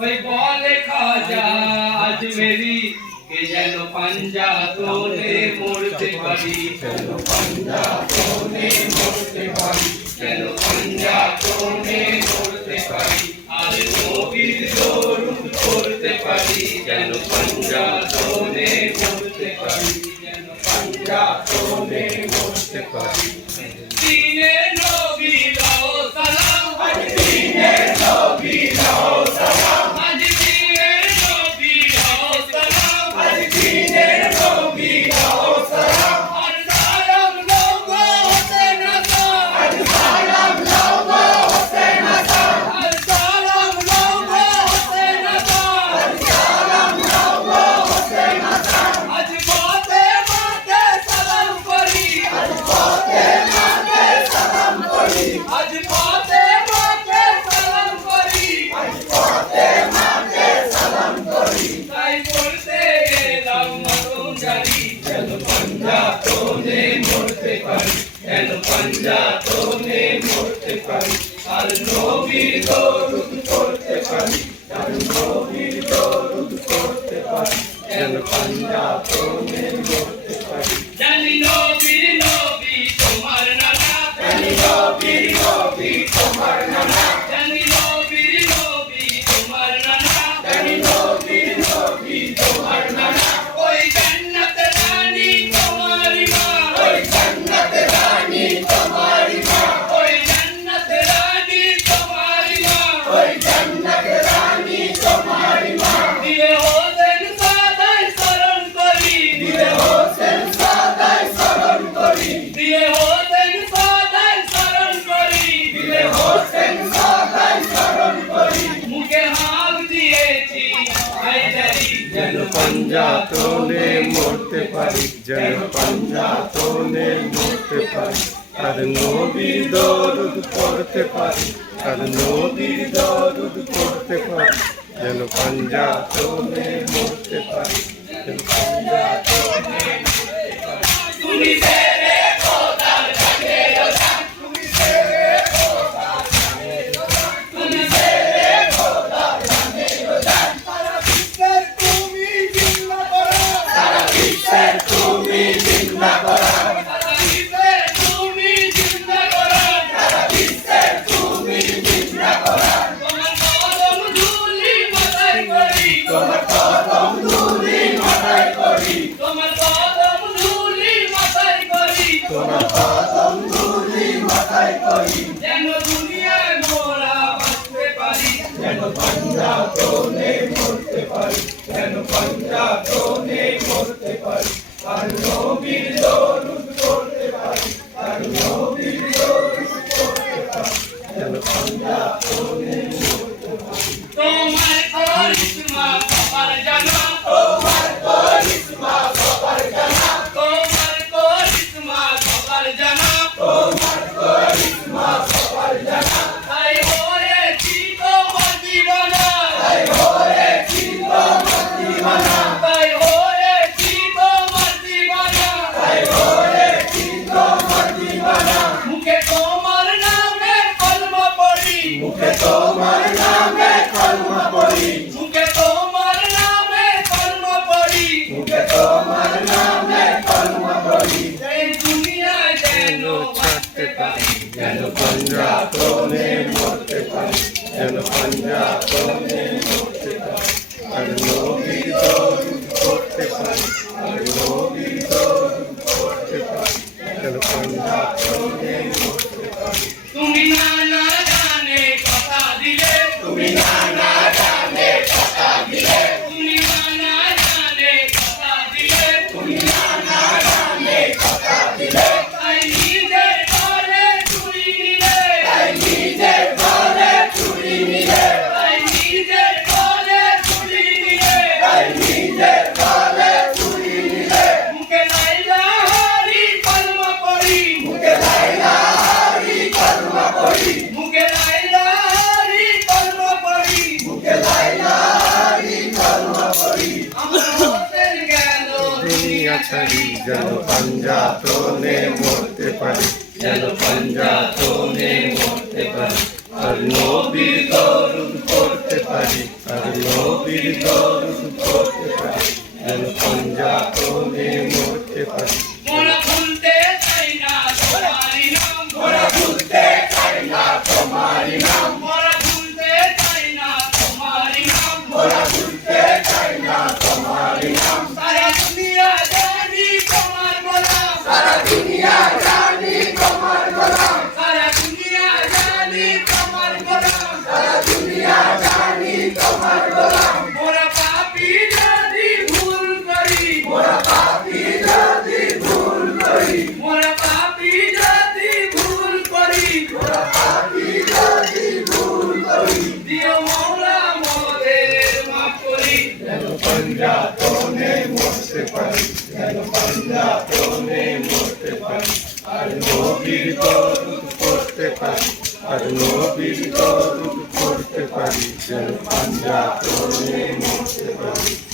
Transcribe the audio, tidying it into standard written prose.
ওই বলে খাজা আজমেরি কে যেন পাঞ্জাতনে মরতে পারি, যেন পাঞ্জাতনে মরতে পারি, যেন পাঞ্জাতনে মরতে পারি, আর নবীর দরুদ পড়তে পারি, যেন পাঞ্জাতনে মরতে পারি, যেন পাঞ্জাতনে মরতে পারি। দিনে নবী লাও সালাম, আজ দিনে নবী লাও সালাম, আজ দিনে নবী লাও সালাম, আজ দিনে নবী লাও সালাম। আর সালাম লাও গো হোসেন হাসান, আর সালাম লাও গো হোসেন হাসান, আর সালাম লাও গো হোসেন হাসান, আর সালাম লাও গো হোসেন হাসান। আজ পথে মাকে সালাম করি, আজ পথে মাকে সালাম করি, আজ পথে মাকে সালাম করি, আজ পথে মাকে সালাম করি। তাই বলতে এলাম মাতম জারি, যেন পাঞ্জাতনে মরতে পারি, যেন পাঞ্জাতনে মরতে পারি, আর নবীর দরুদ পড়তে পারি, আর নবীর দরুদ পড়তে পারি, যেন পাঞ্জাতনে মরতে পারি। জানি নবীর নবী তোমার নানা, জানি নবীর নবী তোমার নানা, জানি নবীর নবী তোমার নানা, জানি নবীর নবী তোমার নানা। ওই জান্নাতের রানী তোমারি মা, ওই জান্নাতের রানী তোমারি মা, ওই জান্নাতের রানী তোমারি মা, ওই জান্নাতের রানী তোমারি মা। দিলে হোসেন সাদাই স্মরণ করি, দিলে হোসেন সাদাই স্মরণ করি, দিলে হোসেন সাদাই স্মরণ করি, দিলে হোসেন সাদাই স্মরণ করি। মুখে হাত দিয়েছি হায়দারি, যেন পাঞ্জাতনে মরতে পারি, যেন পাঞ্জাতনে মরতে পারি, আর নবীর দরুদ পড়তে পারি, আর নবীর দরুদ পড়তে পারি, যেন পাঞ্জাতনে মরতে পারি, যেন পাঞ্জাতনে মরতে পারি। তুমি তেরে খোদার জানে রোজান, তুমি তেরে খোদার জানে রোজান, তুমি তেরে খোদার জানে রোজান। সারা বিশ্বের তুমি জিন্দা করান, সারা বিশ্বের তুমি জিন্দা করান, সারা বিশ্বের তুমি জিন্দা করান, সারা বিশ্বের তুমি জিন্দা করান। তোমার কদম ধুলি মাথায় করি, তোমার কদম ধুলি মাথায় করি, তোমার কদম ধুলি মাথায় করি, তোমার কদম ধুলি মাথায় করি, যেন দুনিয়ায় মোরা বাঁচতে পারি, যেন পাঞ্জাতনে মরতে পারি, যেন পাঞ্জাতনে মরতে পারি, আর নবীর দরুদ পড়তে পারি, আর নবীর দরুদ পড়তে পারি, যেন পাঞ্জাতনে মরতে পারি। তোমার করিশ্মা সবার জানা, তোমার করিশ্মা সবার জানা, তোমার করিশ্মা সবার জানা, তোমার করিশ্মা সবার জানা, তাই হয়েছি তোমার দিওয়ানা, তাই হয়েছি তোমার দিওয়ানা, তাই হয়েছি তোমার দিওয়ানা, তাই হয়েছি তোমার দিওয়ানা। মুখে তোমার নামে কলমা পড়ি, মুখে তোমার নামে কলমা পড়ি, মুখে তোমার নামে কলমা পড়ি, মুখে তোমার নামে কলমা পড়ি, এই দুনিয়ায় যেন বাঁচতে পারি, যেন পাঞ্জাতনে মরতে পারি, যেন পাঞ্জাতনে মরতে পারি, আর নবীর দরুদ পড়তে পারি, আর নবীর দরুদ পড়তে পারি, যেন পাঞ্জাতনে মরতে পারি। তুমি নানা জানে কথা দিলে, তুমি নানা জানে কথা দিলে, তুমি নানা জানে কথা দিলে, তুমি নানা জানে কথা দিলে, তাই নিজের ঘরে চুরি নিলে, তাই নিজের ঘরে চুরি নিলে, তাই নিজের ঘরে চুরি নিলে, তাই নিজের ঘরে চুরি নিলে, মুখে লাইলা হরি কলমা পড়ি, মুখে লাইলা হরি কলমা পড়ি, মুখে লাইলা হরি কলমা পড়ি, মুখে লাইলা হরি কলমা পড়ি। আমার হোসেন গেল দুনিয়া ছাড়ি, যেন পাঞ্জাতনে মরতে পারি, যেন পাঞ্জাতনে মরতে পারি, আর নবীর দরুদ পড়তে পারি, আর দিও মাওলা মোদের মাফ করি যেন পাঞ্জাতনে মরতে পারি, যেন পাঞ্জাতনে মরতে পারি, আর নবীর দরুদ পড়তে পারি, আর নবীর দরুদ পড়তে পারি, যেন পাঞ্জাতনে মরতে পারি।